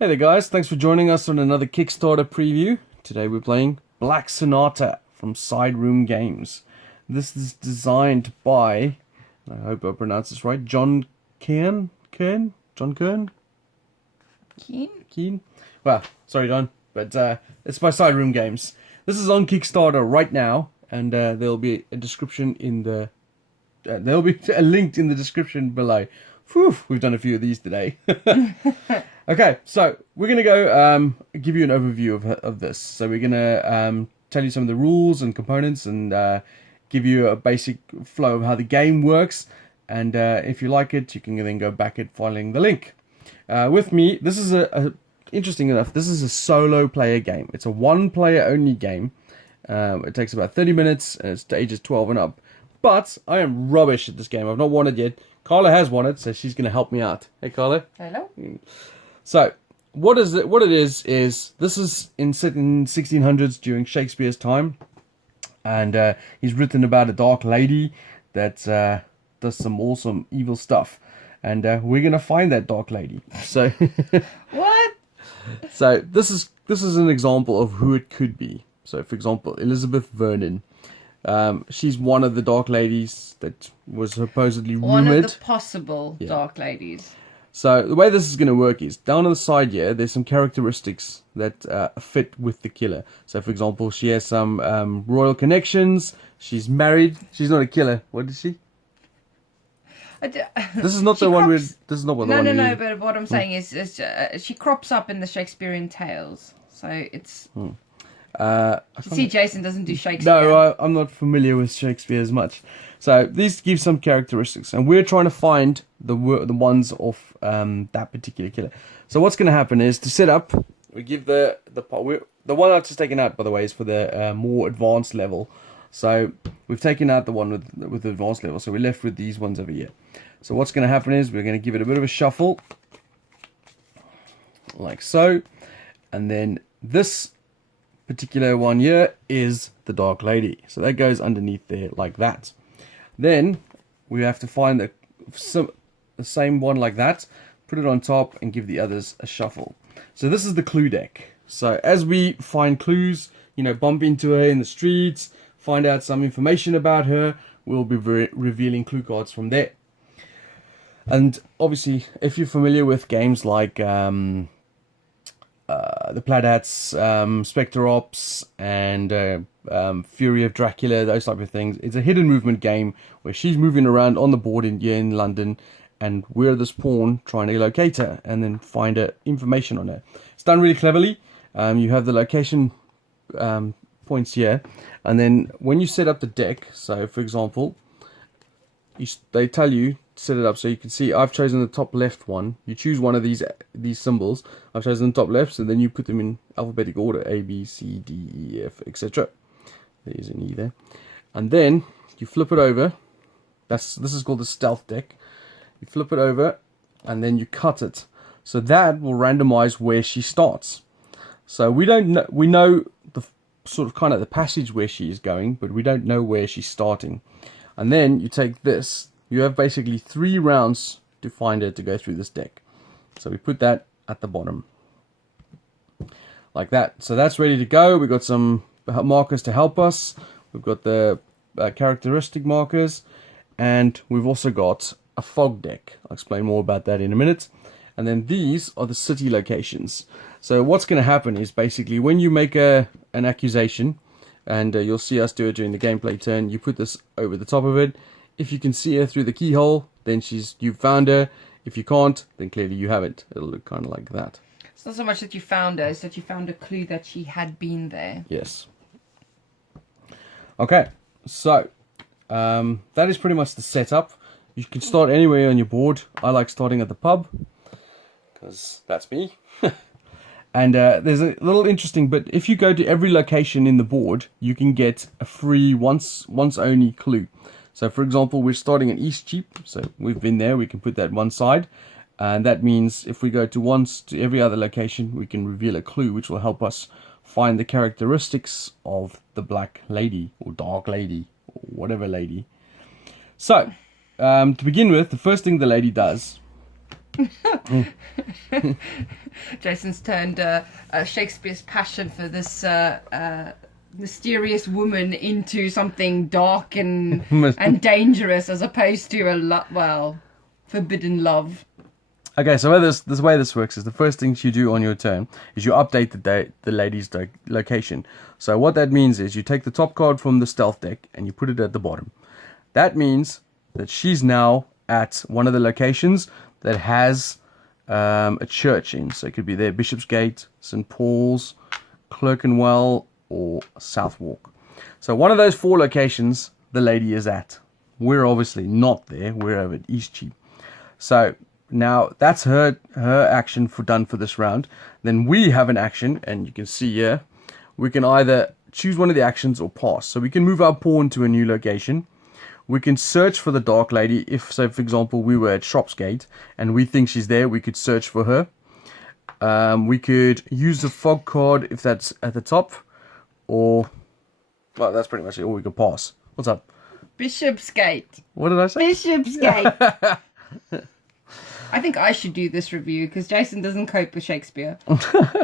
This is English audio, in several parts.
Hey there guys, thanks for joining us on another Kickstarter preview. Today we're playing Black Sonata from Side Room Games. This is designed by, I hope I pronounced this right, John Kern? John Kern? Keen? Well, sorry John, but it's by Side Room Games. This is on Kickstarter right now, and there'll be a description in the... there'll be a link in the description below. Whew, we've done a few of these today. Okay, so we're going to go give you an overview of this. So we're going to tell you some of the rules and components and give you a basic flow of how the game works. And if you like it, you can then go back at following the link. With me, this is interesting enough, this is a solo player game. It's a one player only game. It takes about 30 minutes and it's to ages 12 and up. But I am rubbish at this game. I've not won it yet. Carla has won it, so she's going to help me out. Hey Carla. Hello. So, what it is this is in 1600s during Shakespeare's time, and he's written about a dark lady that does some awesome evil stuff, and we're gonna find that dark lady. So, What? so this is an example of who it could be. So, for example, Elizabeth Vernon. She's one of the dark ladies that was supposedly rumored. One of the possible dark ladies. So the way this is going to work is, down on the side here, there's some characteristics that fit with the killer. So, for example, she has some royal connections. She's married. She's not a killer. What is she? This is not the one with. This is not what the one. No. But what I'm saying is she crops up in the Shakespearean tales. So it's. You see, Jason doesn't do Shakespeare. No, I'm not familiar with Shakespeare as much. So these give some characteristics, and we're trying to find the ones of that particular killer. So what's going to happen is, to set up, we give the one I've just taken out, by the way, is for the more advanced level. So we've taken out the one with the advanced level, so we're left with these ones over here. So what's going to happen is, we're going to give it a bit of a shuffle, like so, and then this particular one here is the Dark Lady. So that goes underneath there like that. Then we have to find the same one like that, put it on top, and give the others a shuffle. So this is the clue deck. So as we find clues, bump into her in the streets, find out some information about her, we'll be revealing clue cards from there. And obviously, if you're familiar with games like the Plaid Hats, Spectre Ops, and Fury of Dracula, those type of things. It's a hidden movement game where she's moving around on the board in London, and we're this pawn trying to locate her and then find information on her. It's done really cleverly. You have the location points here, and then when you set up the deck, so for example, they tell you set it up so you can see. I've chosen the top left one. You choose one of these symbols. I've chosen the top left, so then you put them in alphabetic order: A, B, C, D, E, F, etc. There's an E there, and then you flip it over. This is called the stealth deck. You flip it over, and then you cut it. So that will randomize where she starts. So we don't know. We know the sort of kind of the passage where she is going, but we don't know where she's starting. And then you take this. You have basically 3 rounds to find her to go through this deck. So we put that at the bottom. Like that. So that's ready to go. We've got some markers to help us. We've got the characteristic markers. And we've also got a fog deck. I'll explain more about that in a minute. And then these are the city locations. So what's going to happen is, basically, when you make an accusation, and you'll see us do it during the gameplay turn, you put this over the top of it. If you can see her through the keyhole, then you've found her. If you can't, then clearly you haven't. It'll look kind of like that. It's not so much that you found her, it's that you found a clue that she had been there. Yes. Okay, so that is pretty much the setup. You can start anywhere on your board. I like starting at the pub, because that's me. And there's a little interesting bit. If you go to every location in the board, you can get a free once only clue. So for example, we're starting at Eastcheap, so we've been there, we can put that one side. And that means if we go to every other location, we can reveal a clue which will help us find the characteristics of the Black Lady, or Dark Lady, or whatever lady. So, to begin with, the first thing the lady does Jason's turned Shakespeare's passion for this mysterious woman into something dark and dangerous, as opposed to forbidden love. Okay, so the way this works is the first thing you do on your turn is you update the lady's location. So what that means is you take the top card from the stealth deck and you put it at the bottom. That means that she's now at one of the locations that has a church in. So it could be there, Bishopsgate, St. Paul's, Clerkenwell, or Southwark. So one of those 4 locations the lady is at. We're obviously not there. We're over at Eastcheap. So now that's her action done for this round. Then we have an action, and you can see here, we can either choose one of the actions or pass. So we can move our pawn to a new location. We can search for the Dark Lady. If, so for example, we were at Shropsgate and we think she's there, we could search for her. We could use the fog card if that's at the top, or, well, that's pretty much it. Or we could pass. What's up? Bishopsgate. What did I say? Bishopsgate. I think I should do this review because Jason doesn't cope with Shakespeare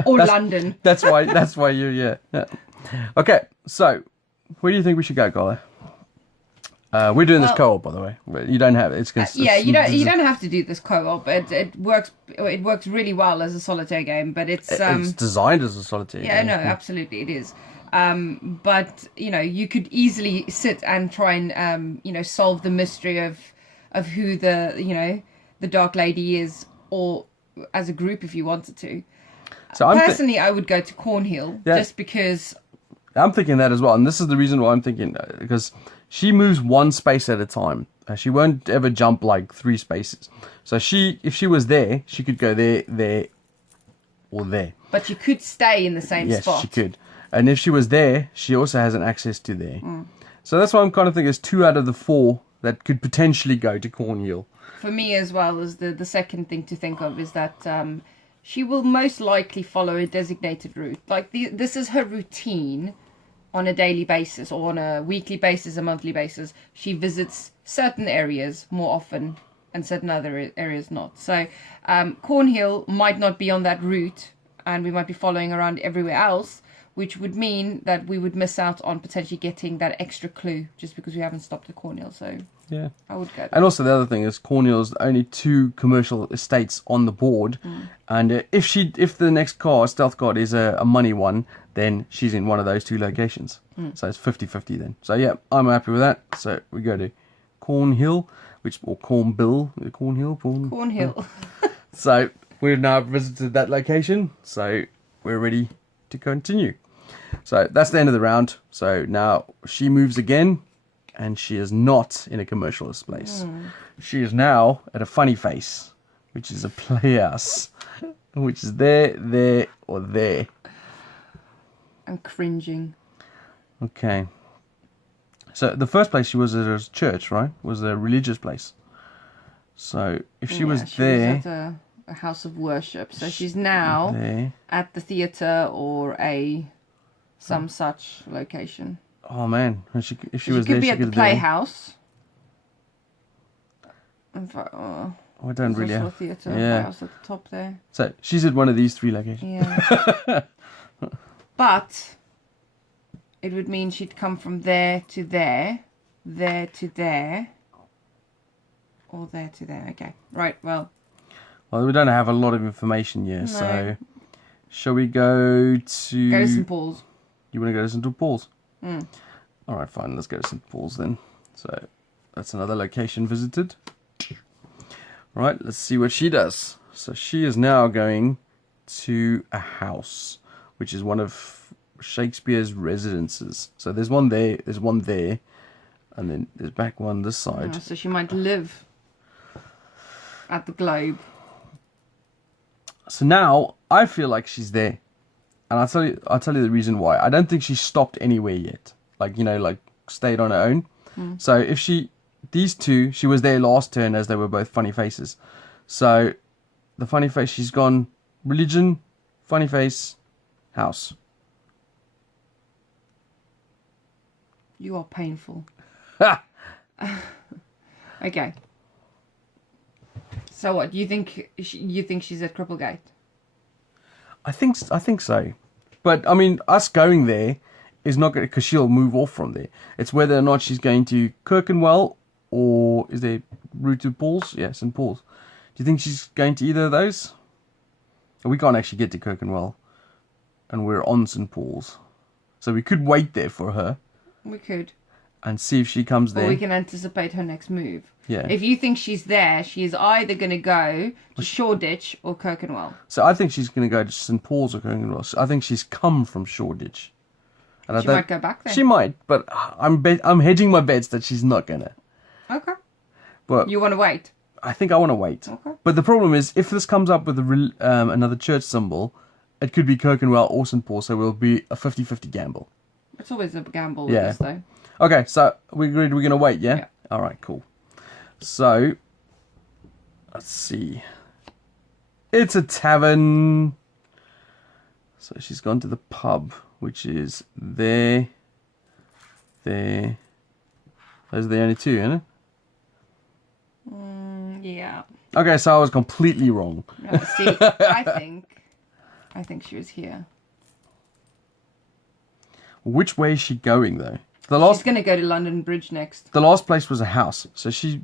or London. That's why you're yeah. Okay, so where do you think we should go, Carla? We're doing this co-op, by the way. You don't have it's. You don't have to do this co-op. It works. It works really well as a solitaire game, but it's designed as a solitaire. Yeah, game. No, absolutely, it is. But you could easily sit and try and solve the mystery of who the Dark Lady is, or as a group if you wanted to. So personally, I would go to Cornhill just because. I'm thinking that as well, and this is the reason why I'm thinking, because she moves 1 space at a time. She won't ever jump like 3 spaces. So if she was there, she could go there, or there. But you could stay in the same spot. Yes, she could. And if she was there, she also has an access to there. So that's why I'm kind of thinking there's 2 out of the 4 that could potentially go to Cornhill. For me as well as the second thing to think of is that she will most likely follow a designated route. Like this is her routine on a daily basis, or on a weekly basis, a monthly basis. She visits certain areas more often and certain other areas not. So Cornhill might not be on that route, and we might be following around everywhere else, which would mean that we would miss out on potentially getting that extra clue just because we haven't stopped at Cornhill. So yeah, I would go there. And also the other thing is Cornhill's only 2 commercial estates on the board, and if the next stealth card is a money one, then she's in one of those 2 locations. So it's 50-50 then. So yeah, I'm happy with that. So we go to Cornhill, or Cornhill. Cornhill. So we've now visited that location, so we're ready to continue. So that's the end of the round. So now she moves again, and she is not in a commercialist place. She is now at a funny face, which is a playhouse, which is there, or there. I'm cringing. Okay. So the first place she was at a church, right? Was a religious place. So if she was there... was at a house of worship. So she's now there. At the theatre or some such location. Oh man, if she was there, she could be at the Playhouse. I don't really have. Theatre, Playhouse at the top there. So she's at one of these 3 locations. Yeah. But it would mean she'd come from there to there, there to there, or there to there. Okay, right. Well, we don't have a lot of information yet. No. So shall we go to St. Paul's? You want to go to St. Paul's? All right, fine. Let's go to St. Paul's then. So that's another location visited. Right, let's see what she does. So she is now going to a house, which is one of Shakespeare's residences. So there's one there, and then there's back one this side. So she might live at the Globe. So now I feel like she's there. And I'll tell you the reason why. I don't think she stopped anywhere yet. Like stayed on her own. So if these 2, she was there last turn as they were both funny faces. So the funny face, she's gone religion, funny face, house. You are painful. Okay. So what? You think she's at Cripplegate? I think so. But I mean, us going there is not going, because she'll move off from there. It's whether or not she's going to Clerkenwell, or is there route to Paul's? Yeah, St. Paul's. Do you think she's going to either of those? We can't actually get to Clerkenwell, and we're on St. Paul's, so we could wait there for her We could. and see if she comes Or there. we can anticipate her next move. Yeah. If you think she's there, she is either going to go to Shoreditch or Clerkenwell. So I think she's going to go to St. Paul's or Clerkenwell. I think she's come from Shoreditch. And She might go back there. She might, but I'm hedging my bets that she's not gonna. Okay. But You want to wait? I think I want to wait. Okay. But the problem is, if this comes up with another church symbol, it could be Clerkenwell or St. Paul, so it will be a 50-50 gamble. It's always a gamble with Yeah. this, though. Okay, so we agreed we're going to wait, yeah? Yeah. All right, cool. So, let's see. It's a tavern. So she's gone to the pub, which is there. Those are the only two, isn't it? Yeah. Okay, so I was completely wrong. No, see, I think she was here. Which way is she going, though? She's going to go to London Bridge next. The last place was a house, so she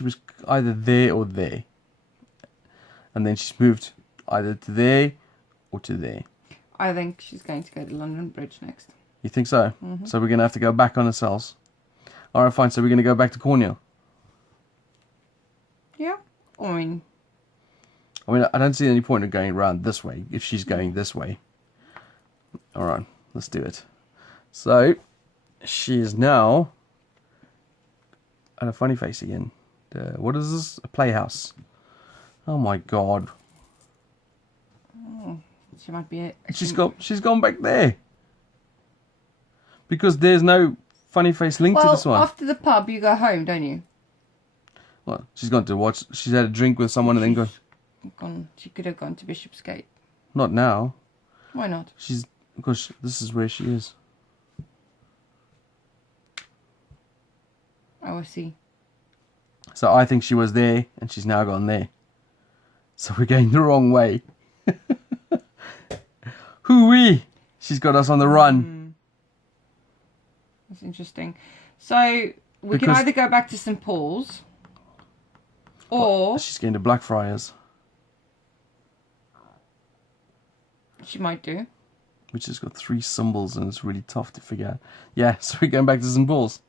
was either there or there, and then she's moved either to there or to there. I think she's going to go to London Bridge next. You think so? Mm-hmm. So we're gonna have to go back on ourselves. All right, fine. So we're gonna go back to Cornhill. Yeah. I mean, I don't see any point in going around this way if she's going this way. All right, let's do it. So she is now at a funny face again. What is this? A playhouse. Oh my god. she might be. She's gone back there. Because there's no funny face link to this one. After the pub, you go home, don't you? Well, she's gone to watch. She's had a drink with someone and then gone. She could have gone to Bishopsgate. Not now. Why not? Because this is where she is. Oh, I see. So I think she was there and she's now gone there. So we're going the wrong way. Hoo-wee! She's got us on the run. That's interesting. So we can either go back to St. Paul's, or She's going to Blackfriars, she might do. which has got 3 symbols and it's really tough to figure out. Yeah, so we're going back to St. Paul's.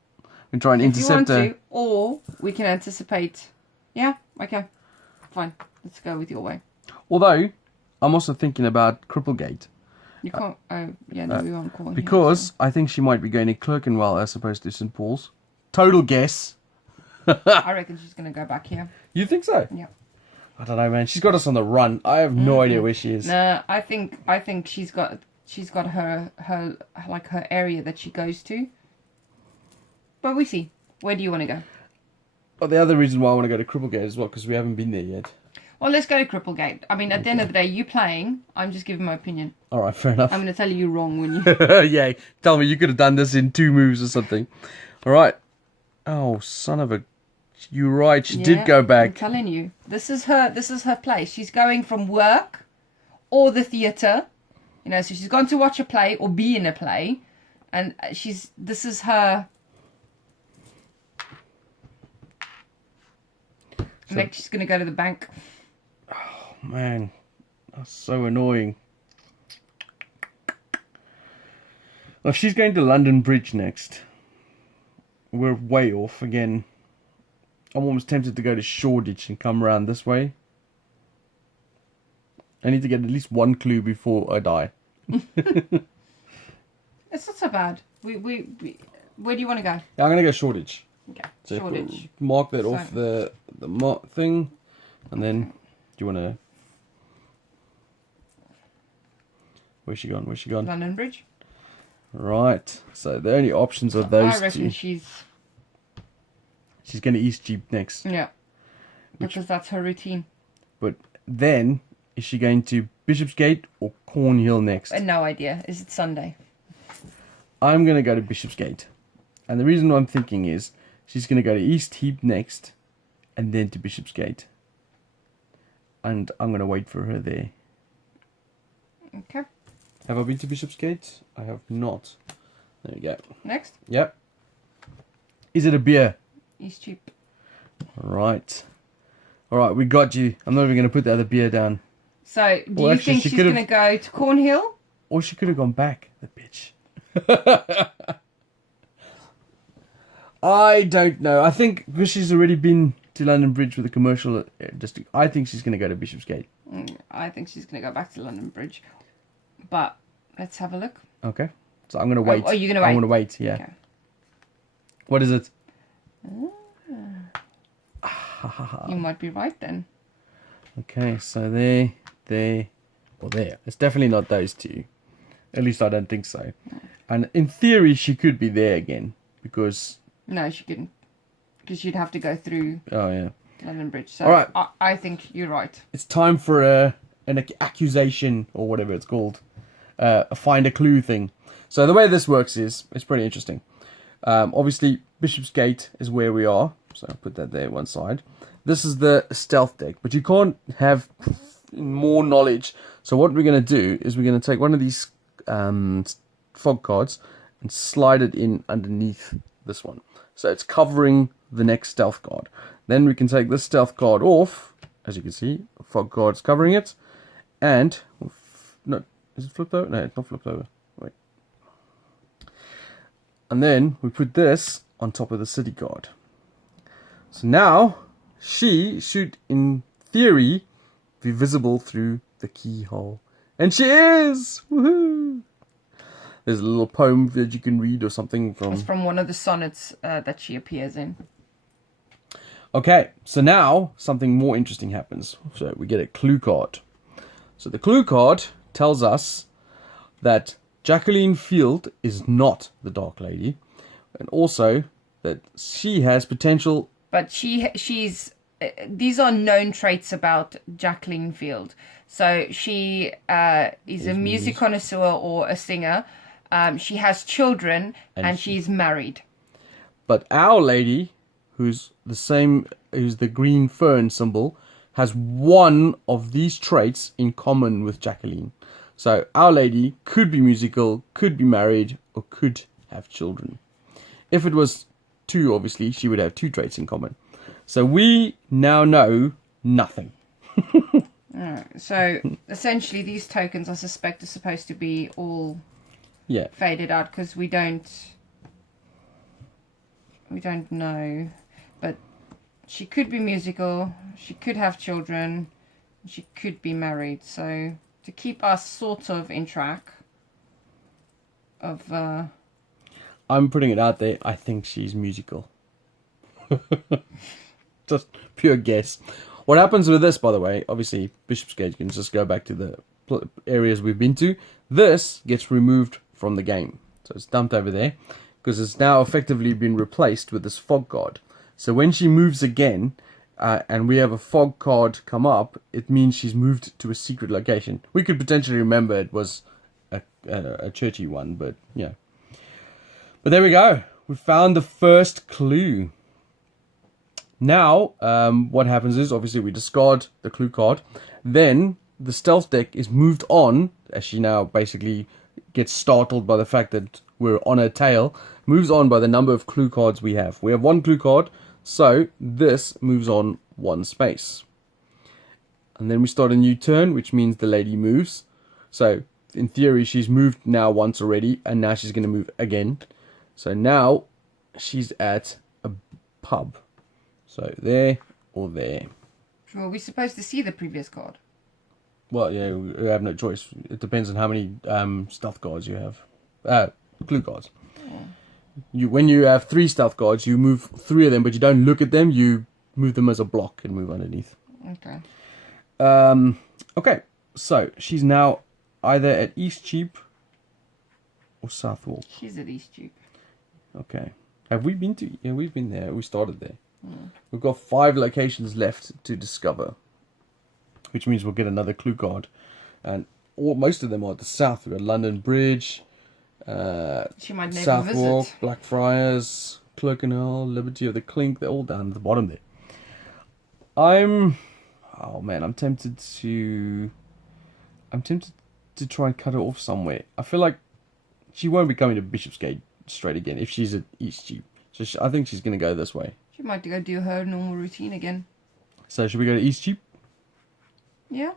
We try and If you want intercept her. to, or we can anticipate. Yeah, okay, fine. Let's go with your way. Although, I'm also thinking about Cripplegate. You can't. Oh, yeah, no, we won't call Because I think she might be going to Clerkenwell as opposed to St. Paul's. Total guess. I reckon she's gonna go back here. You think so? Yeah. I don't know, man. She's got us on the run. I have no idea where she is. No, I think she's got her like her area that she goes to. But we see. Where do you want to go? But the other reason why I want to go to Cripplegate as well, because we haven't been there yet. Well, let's go to Cripplegate. I mean, at the end of the day, you playing. I'm just giving my opinion. All right, fair enough. I'm going to tell you you're wrong when you. Yeah, tell me you could have done this in 2 moves or something. All right. Oh, son of a... You're right. She did go I'm back. telling you, this is her place. She's going from work or the theatre. You know, so she's gone to watch a play or be in a play, and this is her. Next, she's going to go to the bank. Man, that's so annoying. Well, she's going to London Bridge next. We're way off again. I'm almost tempted to go to Shoreditch and come around this way. I need to get at least 1 clue before I die. It's not so bad. We where do you want to go? Yeah, I'm going to go Shoreditch. Okay, So Shoreditch. mark that off the mark thing. And then, do you want to... Where's she gone? Where's she gone? London Bridge. Right. So the only options are those I reckon two. she's She's going to East Jeep next. yeah, because that's her routine. But then, is she going to Bishopsgate or Cornhill next? No idea. Is it Sunday? I'm going to go to Bishopsgate. And the reason I'm thinking is, she's going to go to East Heap next, and then to Bishopsgate. and I'm going to wait for her there. Okay. Have I been to Bishopsgate? I have not. There you go. Next. Yep. Is it a beer? Eastcheap. Right. Alright, we got you. I'm not even going to put the other beer down. So, do Well, you actually, think she she's could've- going to go to Cornhill? Or she could have gone back, the bitch. I don't know. I think because she's already been to London Bridge with a commercial district, I think she's going to go to Bishopsgate. I think she's going to go back to London Bridge. But let's have a look. Okay. So I'm going to wait. are you gonna wait? I'm going to wait, yeah. Okay. What is it? You might be right then. Okay, so there, or there. It's definitely not those two. At least I don't think so. And in theory, she could be there again. Because... No, she couldn't. Because you'd have to go through Oh, yeah. London Bridge. So All right. I think you're right. It's time for an accusation, or whatever it's called. A find a clue thing. So the way this works is, it's pretty interesting. Obviously, Bishopsgate is where we are. So I'll put that there one side. This is the stealth deck. But you can't have more knowledge. So what we're going to do is we're going to take one of these fog cards and slide it in underneath this one. So it's covering the next stealth card. Then we can take this stealth card off. As you can see, the fog card's covering it. And, no, is it flipped over? No, it's not flipped over. Wait. And then we put this on top of the city card. So now, she should, in theory, be visible through the keyhole. And she is! Woohoo! There's a little poem that you can read or something from... It's from one of the sonnets that she appears in. Okay, so now something more interesting happens. So we get a clue card. So the clue card tells us that Jacqueline Field is not the Dark Lady. And also that she has potential... But she's... these are known traits about Jacqueline Field. So she is a music connoisseur or a singer. She has children and she's married. But Our Lady, who's the green fern symbol, has one of these traits in common with Jacqueline. So Our Lady could be musical, could be married, or could have children. If it was two, obviously, she would have two traits in common. So we now know nothing. So essentially these tokens I suspect are supposed to be all faded out because we don't know. But she could be musical, she could have children, she could be married. So to keep us sort of in track of I'm putting it out there, I think she's musical. Just pure guess. What happens with this, by the way, obviously Bishopsgate, you can just go back to the areas we've been to. This gets removed from the game. So it's dumped over there because it's now effectively been replaced with this fog card. So when she moves again and we have a fog card come up, it means she's moved to a secret location. We could potentially remember it was a churchy one, but yeah. But there we go. We found the first clue. Now, what happens is, obviously, we discard the clue card. Then, the stealth deck is moved on, as she now basically gets startled by the fact that we're on her tail. Moves on by the number of clue cards we have. We have one clue card, so this moves on one space. And then we start a new turn, which means the lady moves. So, in theory, she's moved now once already, and now she's going to move again. So now, she's at a pub. So there or there. Were we supposed to see the previous card? Well, yeah, we have no choice. It depends on how many stealth cards you have. Clue cards. Oh. When you have 3 stealth cards, you move 3 of them, but you don't look at them. You move them as a block and move underneath. Okay. Okay, so she's now either at Eastcheap or Southwark. She's at Eastcheap. Okay. Have we been to... Yeah, we've been there. We started there. We've got 5 locations left to discover, which means we'll get another clue card, and most of them are at the south. We've got London Bridge, she might never Southwark, visit. Blackfriars, Clerkenwell, Liberty of the Clink. They're all down at the bottom there. I'm Oh man, I'm tempted to try and cut her off somewhere. I feel like she won't be coming to Bishopsgate straight again if she's at Eastcheap. So I think she's going to go this way. She might go do her normal routine again. So should we go to Eastcheap? Yeah.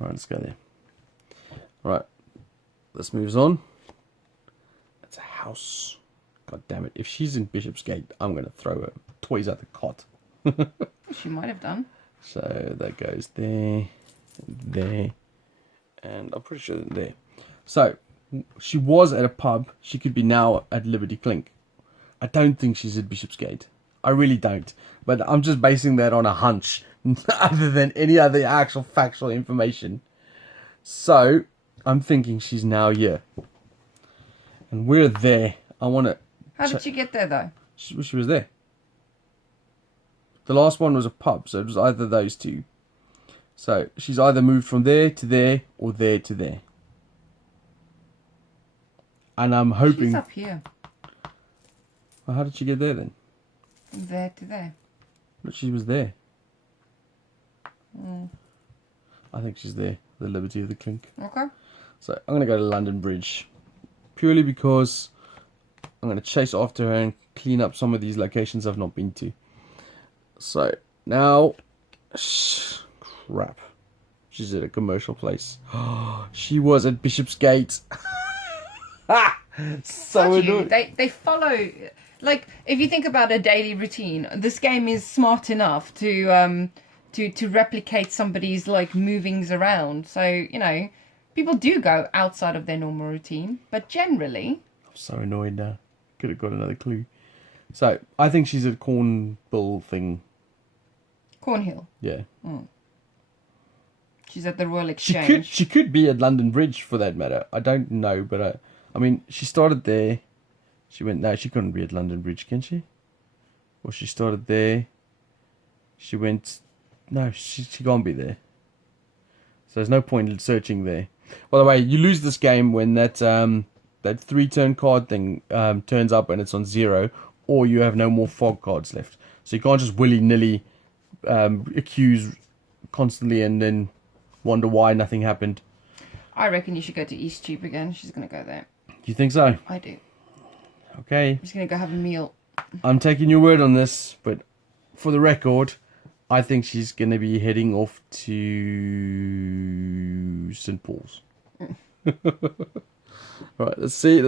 Alright, let's go there. Alright, this moves on. It's a house. God damn it. If she's in Bishopsgate, I'm going to throw her toys at the cot. She might have done. So that goes there, there, and I'm pretty sure there. So she was at a pub. She could be now at Liberty Clink. I don't think she's at Bishopsgate. I really don't. But I'm just basing that on a hunch other than any other actual factual information. So I'm thinking she's now here. And we're there. I want to... How did she get there, though? She was there. The last one was a pub, so it was either those two. So she's either moved from there to there or there to there. And I'm hoping... She's up here. Well, how did she get there then? From there to there. But she was there. Mm. I think she's there. The Liberty of the Clink. Okay. So I'm going to go to London Bridge. Purely because I'm going to chase after her and clean up some of these locations I've not been to. So now... crap. She's at a commercial place. She was at Bishopsgate. So annoying. They follow... Like, if you think about a daily routine, this game is smart enough to replicate somebody's, like, movings around. So, you know, people do go outside of their normal routine. But generally... I'm so annoyed now. Could have got another clue. So, I think she's at Cornbill thing. Cornhill. Yeah. Mm. She's at the Royal Exchange. She could be at London Bridge for that matter. I don't know, but I mean, she started there. She went, no, she couldn't be at London Bridge, can she? Or she started there. She went, no, she can't be there. So there's no point in searching there. By the way, you lose this game when that 3-turn card thing turns up and it's on 0, or you have no more fog cards left. So you can't just willy-nilly accuse constantly and then wonder why nothing happened. I reckon you should go to Eastcheap again. She's going to go there. You think so? I do. Okay. I'm just going to go have a meal. I'm taking your word on this, but for the record, I think she's going to be heading off to St. Paul's. Right, let's see.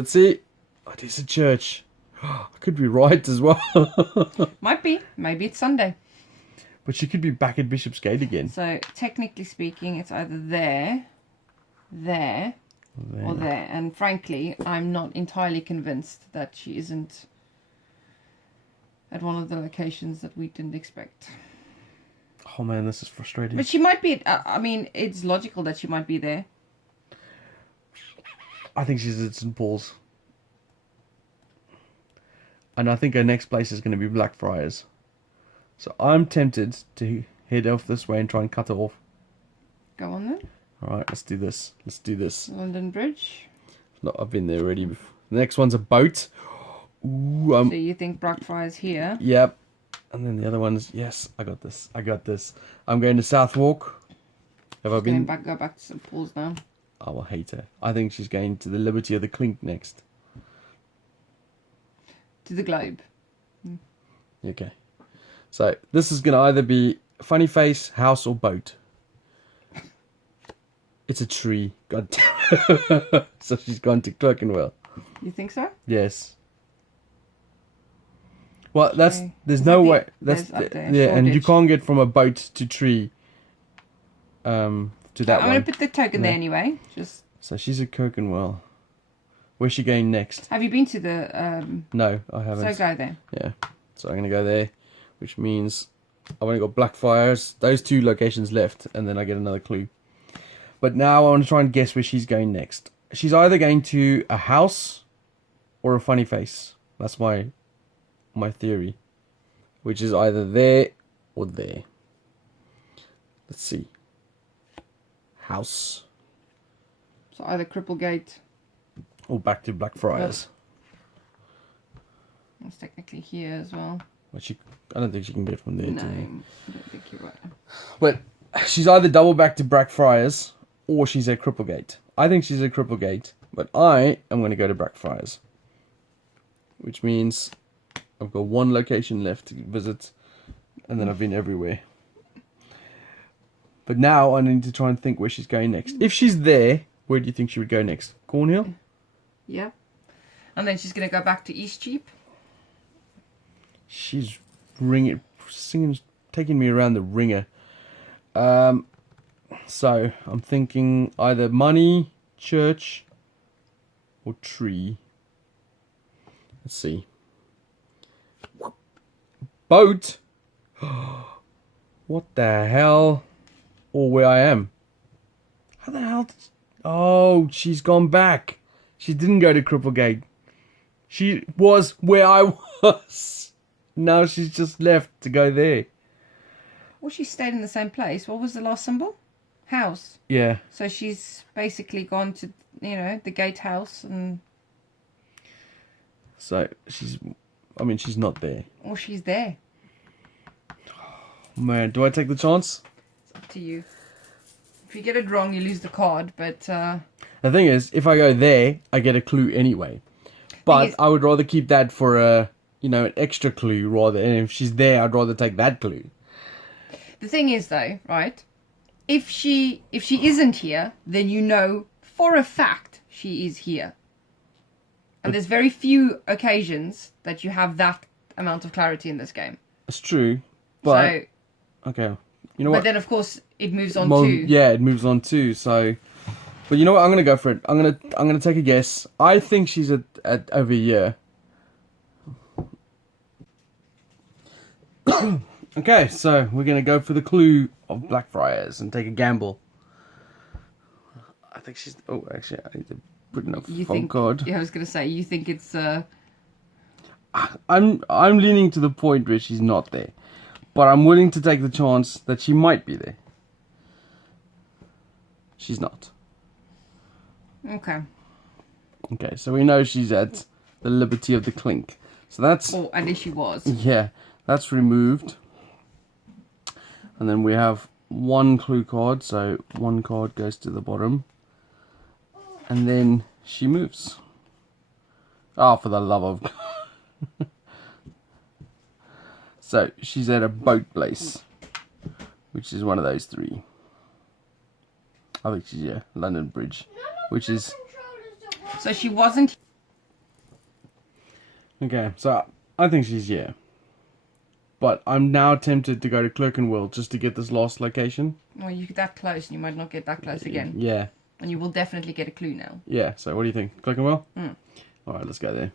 Oh, there's a church. I could be right as well. Might be. Maybe it's Sunday. But she could be back at Bishopsgate again. So, technically speaking, it's either there, or there. And frankly, I'm not entirely convinced that she isn't at one of the locations that we didn't expect. Oh man, this is frustrating. But she might be, I mean, it's logical that she might be there. I think she's at St. Paul's. And I think her next place is going to be Blackfriars. So I'm tempted to head off this way and try and cut her off. Go on then. Alright, let's do this. London Bridge. No, I've been there already before. The next one's a boat. Ooh, So you think Blackfriars here? Yep. And then the other one's, yes, I got this. I'm going to Southwark. Have I been? Go back to St. Paul's now. I will hate her. I think she's going to the Liberty of the Clink next. To the Globe. Okay. So this is going to either be funny face, house, or boat. It's a tree. God damn it. So she's gone to Clerkenwell. You think so? Yes. Well, Okay. there's no way. There's up there, yeah, and you Shoreditch. can't get from a boat to tree. To that I'm one. going to put the token there No. anyway. Just. So she's at Clerkenwell. Where's she going next? Have you been to the? No, I haven't. So go there. Yeah. So I'm gonna go there, which means I've only got Blackfriars. Those two locations left, and then I get another clue. But now I want to try and guess where she's going next. She's either going to a house or a funny face. That's my theory, which is either there or there. Let's see. House So either Cripplegate. or back to Blackfriars. It's technically here as well. But I don't think she can get from there. No, To I there. don't think you're right. But she's either double back to Blackfriars or she's at Cripplegate. I think she's at Cripplegate, but I am going to go to Blackfriars, which means I've got one location left to visit, and then I've been everywhere. But now I need to try and think where she's going next. If she's there, where do you think she would go next? Cornhill? Yeah. And then she's going to go back to Eastcheap. She's singing, taking me around the ringer. So I'm thinking either money, church, or tree. Let's see. Boat. What the hell? Or where I am. How the hell? Oh, she's gone back. She didn't go to Cripplegate. She was where I was. Now she's just left to go there. Well, she stayed in the same place. What was the last symbol? House. Yeah. So she's basically gone to, the gatehouse and... So she's not there. Or she's there. Man, do I take the chance? It's up to you. If you get it wrong, you lose the card, but... The thing is, if I go there, I get a clue anyway. But I would rather keep that for an extra clue rather. And if she's there, I'd rather take that clue. The thing is, though, right? If she isn't here, then you know for a fact she is here. And there's very few occasions that you have that amount of clarity in this game. It's true, but okay, you know what? But then, of course, it moves on too. Yeah, it moves on too. So, but you know what? I'm gonna go for it. I'm gonna take a guess. I think she's at over here. Okay, so we're gonna go for the clue of Blackfriars and take a gamble. I think she's. Oh, actually, I need to put in a phone card. Yeah, I was gonna say. You think it's? I'm leaning to the point where she's not there, but I'm willing to take the chance that she might be there. She's not. Okay. Okay, so we know she's at the Liberty of the Clink. So that's... Oh, at least she was. Yeah, that's removed. And then we have one clue card, so one card goes to the bottom. And then she moves. Oh, for the love of... So, she's at a boat place, which is one of those three. I think she's, yeah, London Bridge, which is... So she wasn't... Okay, so I think she's, yeah. But I'm now tempted to go to Clerkenwell just to get this last location. Well, you're that close and you might not get that close again. Yeah. And you will definitely get a clue now. Yeah, so what do you think? Clerkenwell? Mm. Alright, let's go there.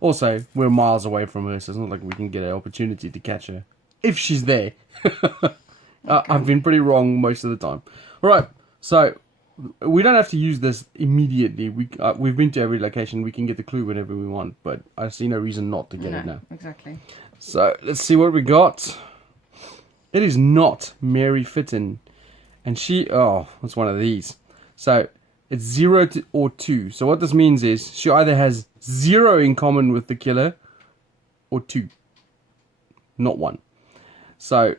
Also, we're miles away from her, so it's not like we can get an opportunity to catch her. If she's there. Okay. I've been pretty wrong most of the time. Alright, so we don't have to use this immediately. We've been to every location. We can get the clue whenever we want, but I see no reason not to get it now. Exactly. So, let's see what we got. It is not Mary Fitton. And she... Oh, it's one of these. So, it's 0 or 2. So, what this means is she either has 0 in common with the killer or 2. Not 1. So,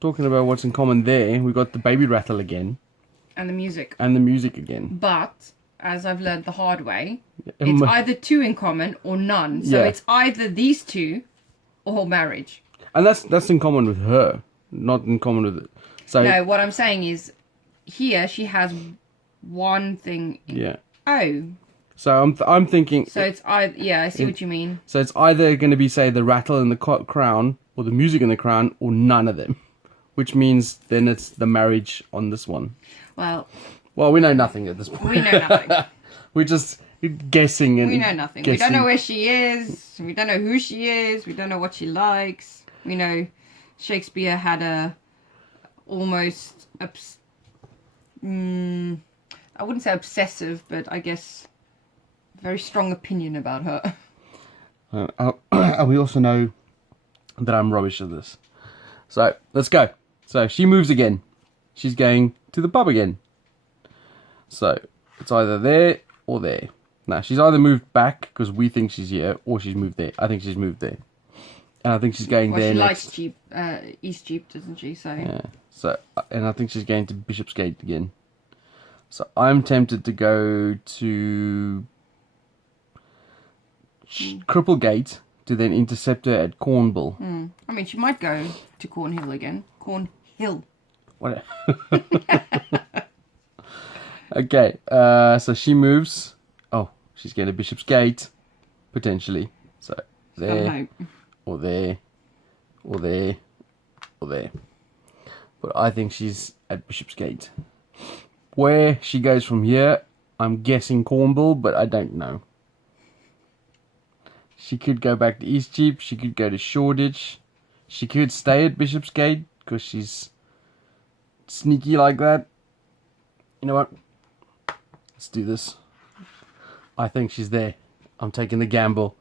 talking about what's in common there, we got the baby rattle again. And the music. And the music again. But, as I've learned the hard way, it's either 2 in common or none. So it's either these 2 or marriage. And that's in common with her, not in common with it. So no, what I'm saying is, here she has one thing. Yeah. Oh. So I'm thinking. So it's either, yeah, I see what you mean. So it's either going to be, say, the rattle in the crown, or the music in the crown, or none of them, which means then it's the marriage on this one. Well, we know nothing at this point. We know nothing. We're just guessing. And we know nothing. Guessing. We don't know where she is. We don't know who she is. We don't know what she likes. We know Shakespeare had a almost... I wouldn't say obsessive, but I guess very strong opinion about her. And we also know that I'm rubbish at this. So, let's go. So, she moves again. She's going to the pub again. So, it's either there or there. Now, she's either moved back because we think she's here, or she's moved there. I think she's moved there. And I think she's going Well, there she next. likes cheap, East Cheap, doesn't she? So Yeah. So, and I think she's going to Bishopsgate again. So I'm tempted to go to Cripplegate to then intercept her at Cornwall. I mean, she might go to Cornhill again. Cornhill. What? Okay. So she moves. Oh, she's going to Bishopsgate, potentially. So there, or there, or there, or there. But I think she's at Bishopsgate. Where she goes from here, I'm guessing Cornwall, but I don't know. She could go back to Eastcheap. She could go to Shoreditch. She could stay at Bishopsgate because she's sneaky like that. You know what? Let's do this. I think she's there. I'm taking the gamble.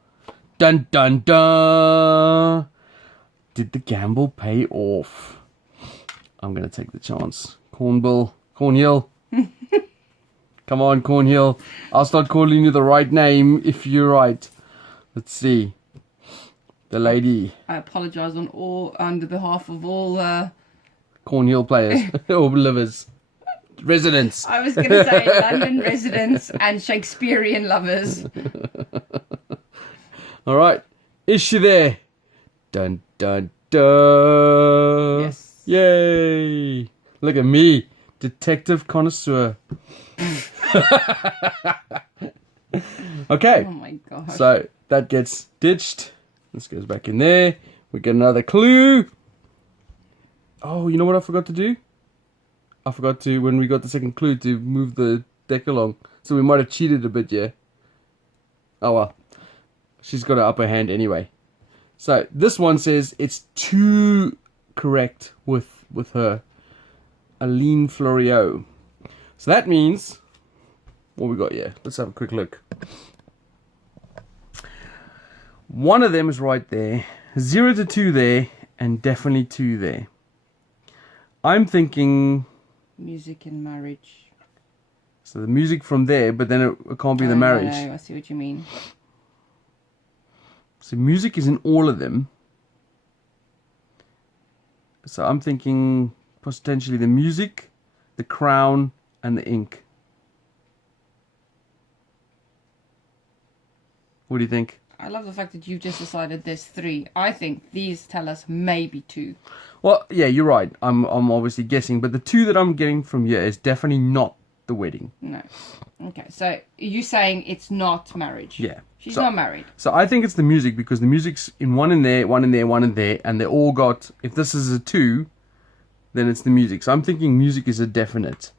Dun dun dun! Did the gamble pay off? I'm going to take the chance. Cornhill. Come on, Cornhill. I'll start calling you the right name if you're right. Let's see. The lady. I apologise on the behalf of all. Cornhill players or livers. Residents. I was going to say London residents and Shakespearean lovers. All right. Is she there? Dun dun dun. Yes. Yay. Look at me. Detective connoisseur. Okay. Oh my gosh. So that gets ditched. This goes back in there. We get another clue. Oh, you know what I forgot to do? I forgot to, when we got the second clue, to move the deck along. So we might have cheated a bit, yeah. Oh well. She's got an upper hand anyway. So this one says it's 2 correct with her. Aline Florio. So that means, what we got here? Let's have a quick look. One of them is right there. 0 to 2 there. And definitely 2 there. I'm thinking... Music and marriage. So the music from there, but then it can't be the marriage. No, I see what you mean. So music is in all of them. So I'm thinking potentially the music, the crown, and the ink. What do you think? I love the fact that you've just decided there's 3. I think these tell us maybe 2. Well, yeah, you're right. I'm obviously guessing, but the 2 that I'm getting from here is definitely not the wedding. No. Okay, so you saying it's not marriage? Yeah. She's not married. So I think it's the music because the music's in one in there, one in there, one in there, and they all got, if this is a 2, then it's the music. So I'm thinking music is a definite.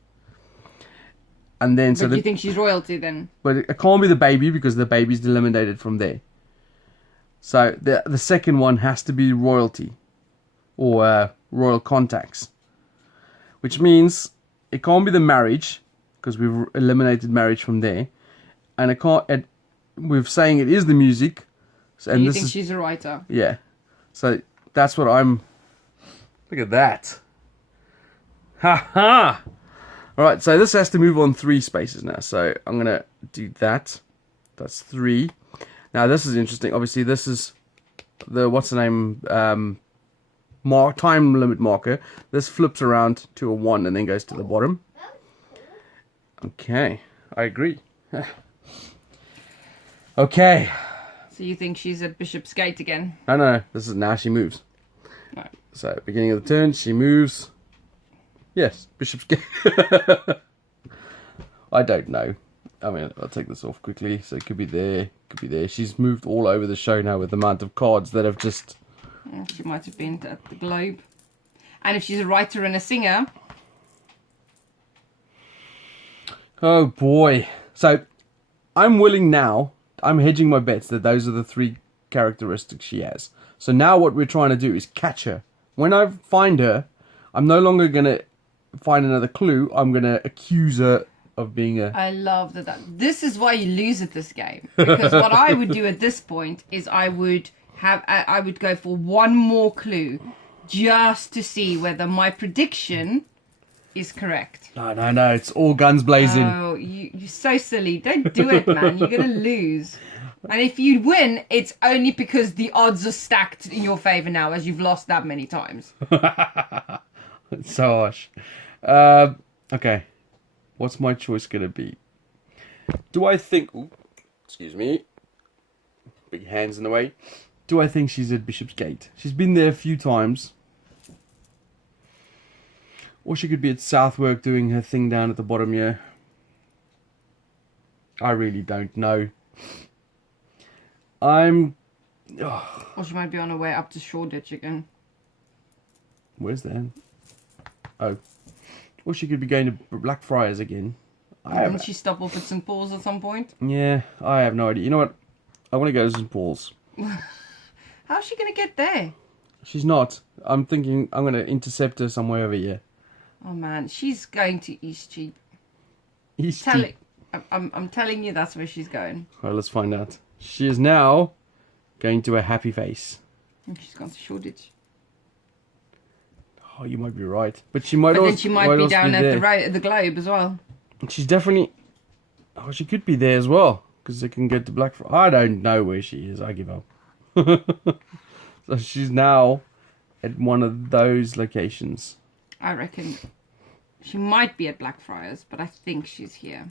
And then But you think she's royalty then? But it can't be the baby because the baby's eliminated from there. So the second one has to be royalty or royal contacts, which means it can't be the marriage because we've eliminated marriage from there, and it can't. We're saying it is the music, So and you think she's a writer? Yeah. So that's what I'm. Look at that. Ha ha. All right. So this has to move on 3 spaces now. So I'm gonna do that. That's 3. Now this is interesting. Obviously, this is the what's the name time limit marker. This flips around to a 1 and then goes to the bottom. Okay, I agree. Okay. So you think she's at Bishopsgate again? No. This is now she moves. Right. So beginning of the turn, she moves. Yes, Bishopsgate. I don't know. I mean, I'll take this off quickly. So it could be there, could be there. She's moved all over the show now with the amount of cards that have just... She might have been at the Globe. And if she's a writer and a singer... Oh boy. So, I'm willing now, I'm hedging my bets that those are the 3 characteristics she has. So now what we're trying to do is catch her. When I find her, I'm no longer going to find another clue. I'm going to accuse her of being a... I love that. This is why you lose at this game. Because what I would do at this point is I would go for one more clue just to see whether my prediction is correct. No. It's all guns blazing. Oh, you're so silly. Don't do it, man. You're going to lose. And if you win, it's only because the odds are stacked in your favor now, as you've lost that many times. It's so harsh. Okay. What's my choice going to be? Do I think... Ooh, excuse me. Big hands in the way. Do I think she's at Bishopsgate? She's been there a few times. Or she could be at Southwark doing her thing down at the bottom here. I really don't know. Or she might be on her way up to Shoreditch again. Where's that? Oh. Or she could be going to Blackfriars again. Didn't she stop off at St. Paul's at some point? Yeah, I have no idea. You know what? I want to go to St. Paul's. How's she going to get there? She's not. I'm thinking I'm going to intercept her somewhere over here. Oh man, she's going to Eastcheap. Eastcheap. I'm telling you that's where she's going. Alright, let's find out. She is now going to a happy face. And she's gone to Shoreditch. Oh, you might be right. But she might But also then she might be down at there. the Globe as well. She's definitely... Oh, she could be there as well. Because they can get to Blackfriars. I don't know where she is. I give up. So she's now at one of those locations. I reckon she might be at Blackfriars, but I think she's here.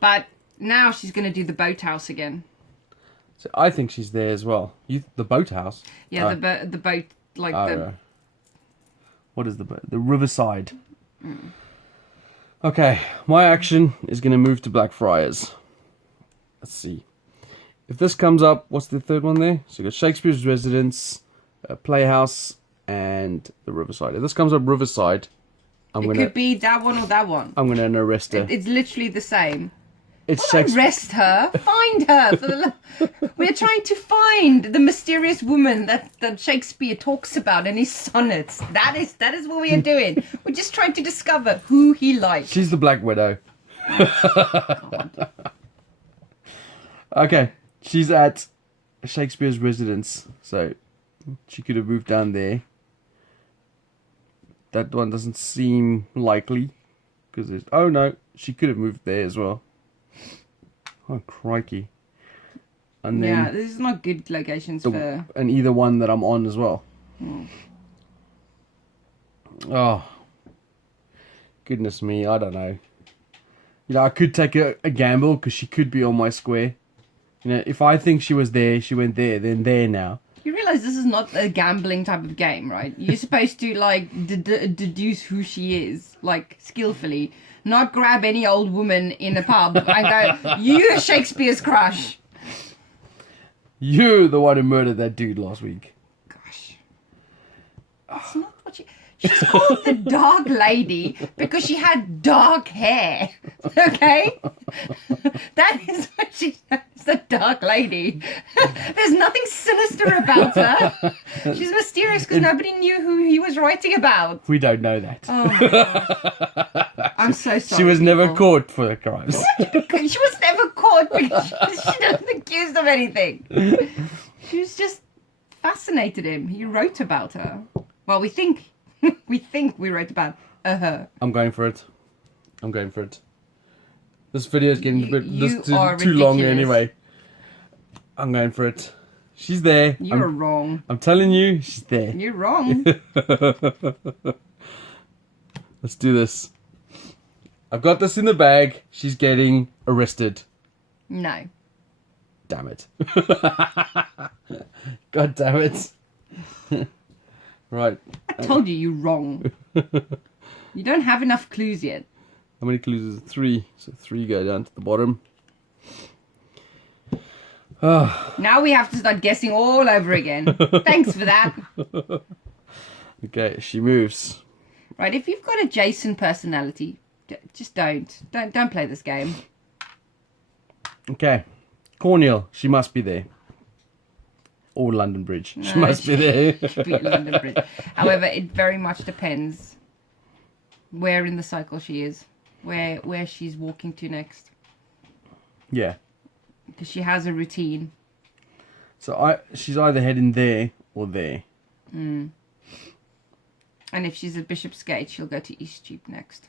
But now she's going to do the boathouse again. So I think she's there as well. The boathouse? Yeah, the boat, like the... What is the boat? The Riverside. Mm. Okay, my action is going to move to Blackfriars. Let's see. If this comes up, what's the third one there? So you got Shakespeare's Residence, Playhouse, and the Riverside. If this comes up Riverside, could be that one or that one. I'm going to arrest her. It's literally the same. It's arrest her. Find her. We're trying to find the mysterious woman that Shakespeare talks about in his sonnets. That is what we are doing. We're just trying to discover who he likes. She's the Black Widow. God. Okay, she's at Shakespeare's Residence, so she could have moved down there. That one doesn't seem likely, because there's... Oh no, she could have moved there as well. Oh crikey! And then yeah, this is not good locations for... And either one that I'm on as well. Oh, goodness me! I don't know. You know, I could take a gamble because she could be on my square. You know, if I think she was there, she went there, then there now. You realise this is not a gambling type of game, right? You're supposed to, like, deduce who she is, like, skillfully. Not grab any old woman in a pub and go, you're Shakespeare's crush. You're the one who murdered that dude last week. Gosh. That's not what she... She's called the Dark Lady because she had dark hair. Okay? That is what she is, the Dark Lady. There's nothing sinister about her. She's mysterious because nobody knew who he was writing about. We don't know that. Oh my gosh. I'm so sorry. She was never caught for the crimes. She was never caught because she wasn't accused of anything. She was just fascinated him. He wrote about her. Well, we think we wrote about her. I'm going for it. This video is getting too long anyway. I'm going for it. She's there. You're wrong. I'm telling you, she's there. You're wrong. Let's do this. I've got this in the bag. She's getting arrested. No. Damn it. God damn it. Right. I told you're wrong. You don't have enough clues yet. How many clues is it? 3. So 3 go down to the bottom. Now we have to start guessing all over again. Thanks for that. Okay, she moves. Right, if you've got a Jason personality, just don't play this game. Okay. Cornhill, she must be there. Or London Bridge. She must be there. She should be at London Bridge. However, it very much depends where in the cycle she is. Where she's walking to next. Yeah. Because she has a routine. So she's either heading there or there. Mm. And if she's at Bishopsgate, she'll go to Eastcheap next.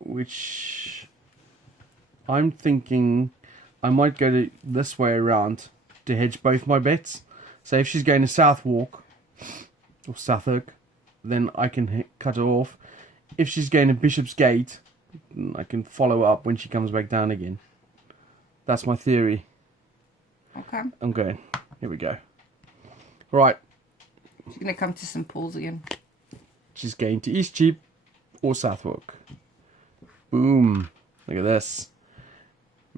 Which I'm thinking I might go this way around to hedge both my bets. So if she's going to Southwark or Southwark, then I can cut her off. If she's going to Bishopsgate, I can follow up when she comes back down again. That's my theory. Okay. I'm going. Here we go. Right. She's going to come to St. Paul's again. She's going to Eastcheap or Southwark. Boom. Look at this.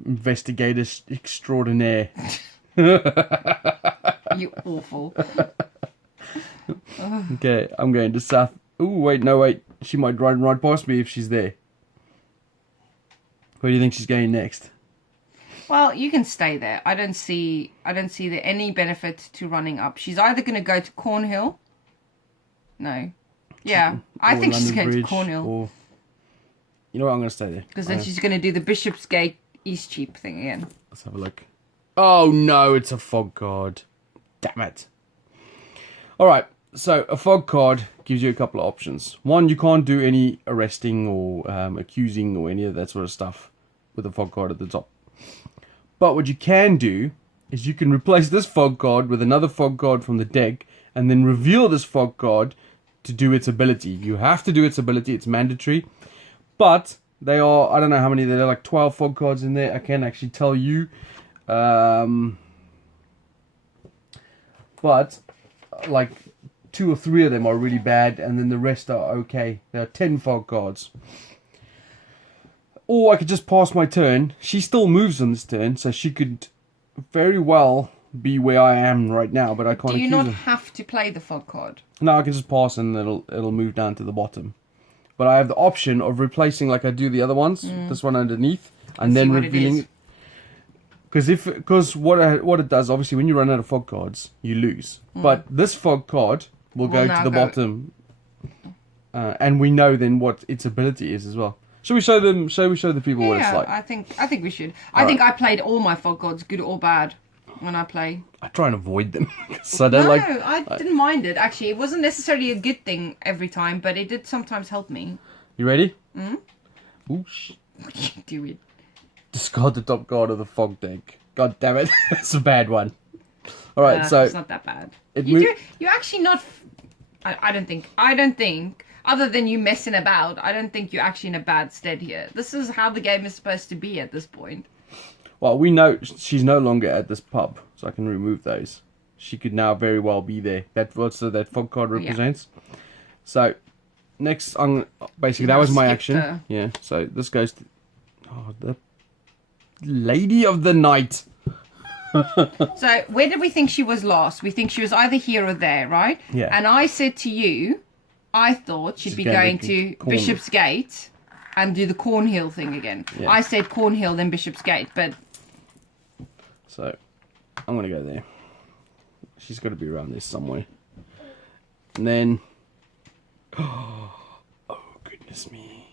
Investigator extraordinaire. You awful. Okay, I'm going to South. Oh, wait, no, wait. She might ride right past me if she's there. Where do you think she's going next? Well, you can stay there. I don't see there any benefit to running up. She's either going to go to Cornhill. No. Yeah, I think she's going to Cornhill. Or... You know what? I'm going to stay there. Because then she's going to do the Bishopsgate Eastcheap thing again. Let's have a look. Oh, no, it's a fog card. Damn it. All right, so a fog card gives you a couple of options. One, you can't do any arresting or accusing or any of that sort of stuff with a fog card at the top. But what you can do is you can replace this fog card with another fog card from the deck and then reveal this fog card to do its ability. You have to do its ability, it's mandatory. But they are, I don't know how many, there are like 12 fog cards in there. I can't actually tell you. But like 2 or 3 of them are really bad and then the rest are okay. There are 10 fog cards. Or I could just pass my turn. She still moves on this turn, so she could very well be where I am right now, but I can't Do you accuse not her. have to play the fog card? No, I can just pass and it'll move down to the bottom. But I have the option of replacing like I do the other ones, this one underneath, and then revealing it. Because what it does, obviously, when you run out of fog cards, you lose. But this fog card will go to the bottom, and we know then what its ability is as well. Shall we show them? Shall we show the people what it's like? I think we should. I think I played all my fog cards, good or bad, when I play. I try and avoid them. So I don't like. No, I didn't mind it. Actually, it wasn't necessarily a good thing every time, but it did sometimes help me. You ready? Oosh. What are you doing? Discard the top card of the fog deck. God damn it, it's a bad one. All right, so it's not that bad. You're actually not. I don't think. Other than you messing about, I don't think you're actually in a bad stead here. This is how the game is supposed to be at this point. Well, we know she's no longer at this pub, so I can remove those. She could now very well be there. That's what that fog card represents. Yeah. So, next, basically, that was my action. Yeah, so this goes to... Oh, the Lady of the Night. So, where did we think she was last? We think she was either here or there, right? Yeah. And I said to you... I thought she'd be going to Bishopsgate and do the Cornhill thing again. Yeah. I said Cornhill, then Bishopsgate, but... So, I'm going to go there. She's got to be around there somewhere. And then... Oh, goodness me.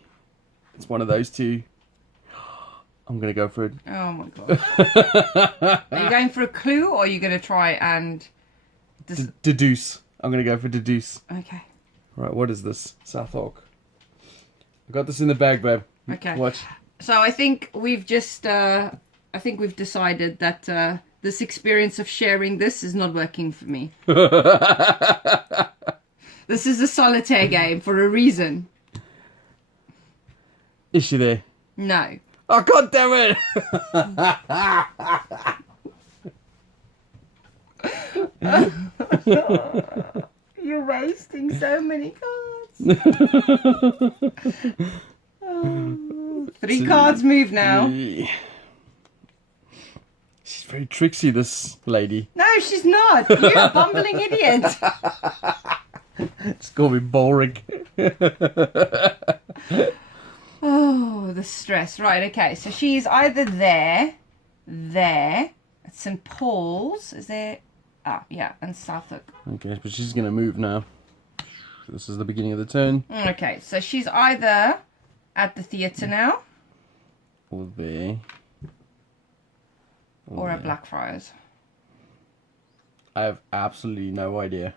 It's one of those two. I'm going to go for it. Oh, my God. Are you going for a clue, or are you going to try and... Deduce. I'm going to go for deduce. Okay. Right, what is this? Southwark. I got this in the bag, babe. Okay. Watch. So I think we've just, we've decided that this experience of sharing this is not working for me. This is a solitaire game for a reason. Is she there? No. Oh, God damn it! You're wasting so many cards. 3 cards move now. She's very tricksy, this lady. No, she's not. You're a bumbling idiot. It's gonna be boring. Oh, the stress. Right, okay. So she's either there, at St. Paul's. Is there... Ah, yeah, and Southwark. Okay, but she's going to move now. This is the beginning of the turn. Okay, so she's either at the theatre now. Or there. Or at Blackfriars. I have absolutely no idea.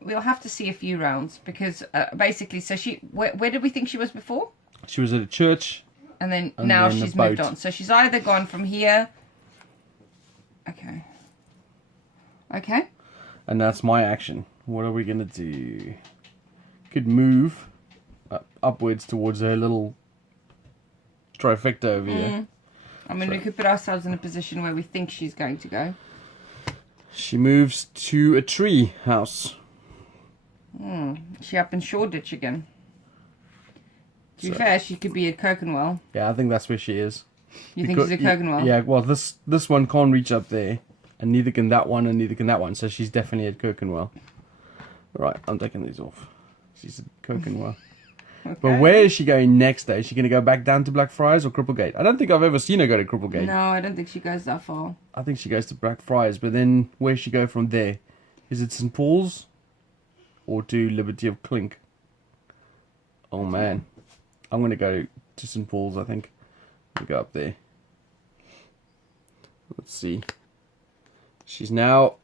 We'll have to see a few rounds because basically, so she... Where did we think she was before? She was at a church. And now she's moved on. So she's either gone from here Okay. Okay. And that's my action. What are we going to do? Could move upwards towards her little trifecta over here. I mean, we could put ourselves in a position where we think she's going to go. She moves to a tree house. She up in Shoreditch again. To be fair, she could be at Clerkenwell. Yeah, I think that's where she is. You think she's at Clerkenwell? Yeah, well, this one can't reach up there. And neither can that one, and neither can that one. So she's definitely at Clerkenwell. Right, I'm taking these off. She's at Clerkenwell. Okay. But where is she going next day? Is she going to go back down to Blackfriars or Cripplegate? I don't think I've ever seen her go to Cripplegate. No, I don't think she goes that far. I think she goes to Blackfriars, but then where's she go from there? Is it St. Paul's or to Liberty of Clink? Oh man, I'm going to go to St. Paul's, I think. We'll go up there. Let's see. She's now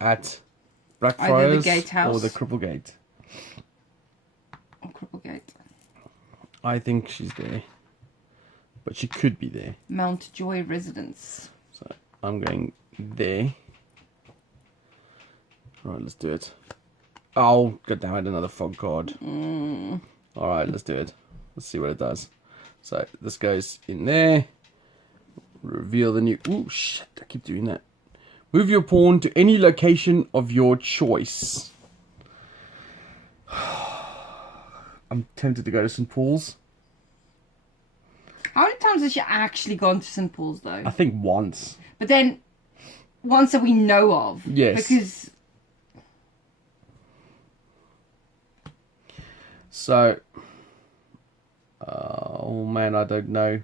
at Blackfriars Either the Gatehouse or the Cripplegate. Or Cripplegate. I think she's there. But she could be there. Mountjoy Residence. So I'm going there. Alright, let's do it. Oh, god damn it, another fog card. Alright, let's do it. Let's see what it does. So this goes in there. Reveal the new... Ooh, shit, I keep doing that. Move your pawn to any location of your choice. I'm tempted to go to St. Paul's. How many times has she actually gone to St. Paul's, though? I think once. But then, ones that we know of. Yes. Because... So... oh man, I don't know.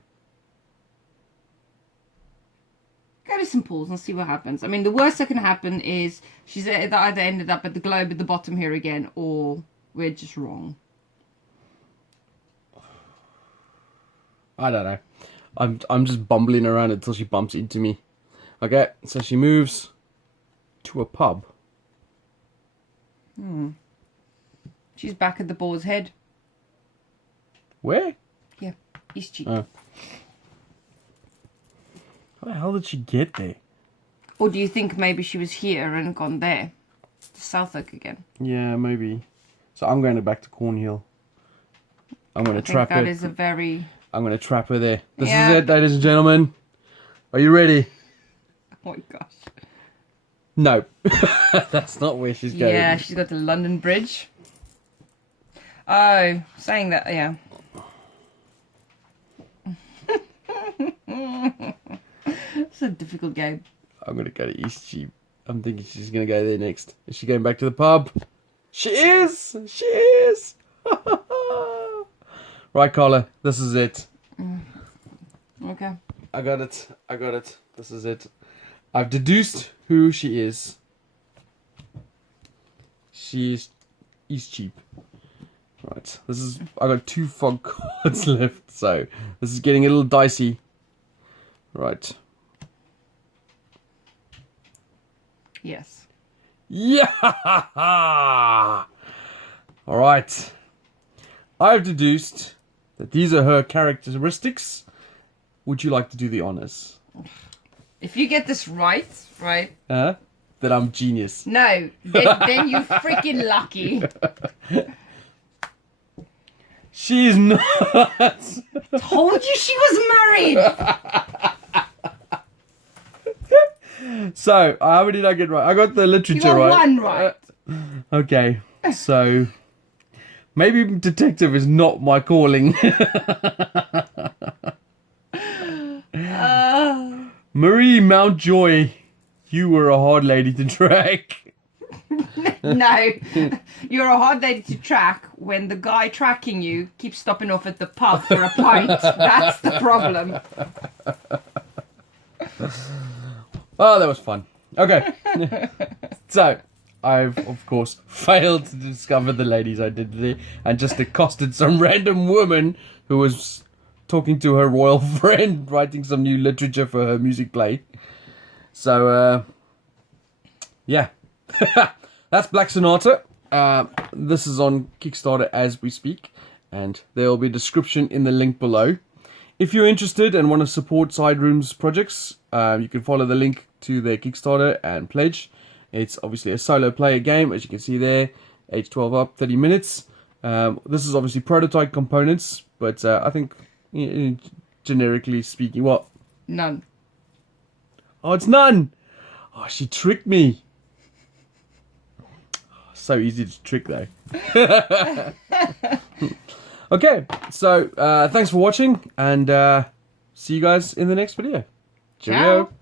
Go to St. Paul's and see what happens. I mean, the worst that can happen is she's either ended up at the Globe at the bottom here again, or we're just wrong. I don't know. I'm just bumbling around until she bumps into me. Okay, so she moves to a pub. She's back at the Boar's Head. Where? Yeah, he's cheap. Oh. How the hell did she get there? Or do you think maybe she was here and gone there? To Southwark again? Yeah, maybe. So I'm going back to Cornhill. I'm going to trap her. That is a very... I'm going to trap her there. This Yeah. is it, ladies and gentlemen. Are you ready? Oh my gosh. No. That's not where she's going. Yeah, she's got the London Bridge. Oh, saying that, yeah. It's a difficult game. I'm going to go to East Cheap. I'm thinking she's going to go there next. Is she going back to the pub? She is! She is! Right, Carla. This is it. Okay. I got it. I got it. This is it. I've deduced who she is. She's cheap. Right. This is... I got 2 fog cards left, so this is getting a little dicey. Right. Yes. Yeah! Alright. I've deduced that these are her characteristics. Would you like to do the honors? If you get this right, That I'm genius. no, then you're freaking lucky. She's not. Told you she was married. So, how many did I get right? I got the literature You got right. one right. Okay, so maybe detective is not my calling. Marie Mountjoy, you were a hard lady to track. No, you're a hard lady to track when the guy tracking you keeps stopping off at the pub for a pint. That's the problem. Oh, that was fun. Okay. So, I've, of course, failed to discover the ladies' identity and just accosted some random woman who was talking to her royal friend, writing some new literature for her music play. So, yeah. That's Black Sonata. This is on Kickstarter as we speak, and there will be a description in the link below. If you're interested and want to support Side Room's projects, you can follow the link to their Kickstarter and pledge. It's obviously a solo player game, as you can see there, age 12 up, 30 minutes. This is obviously prototype components, but I think, generically speaking, what? None. Oh, it's none! Oh, she tricked me. So easy to trick, though. Okay, so thanks for watching, and see you guys in the next video. Cheerio. Ciao.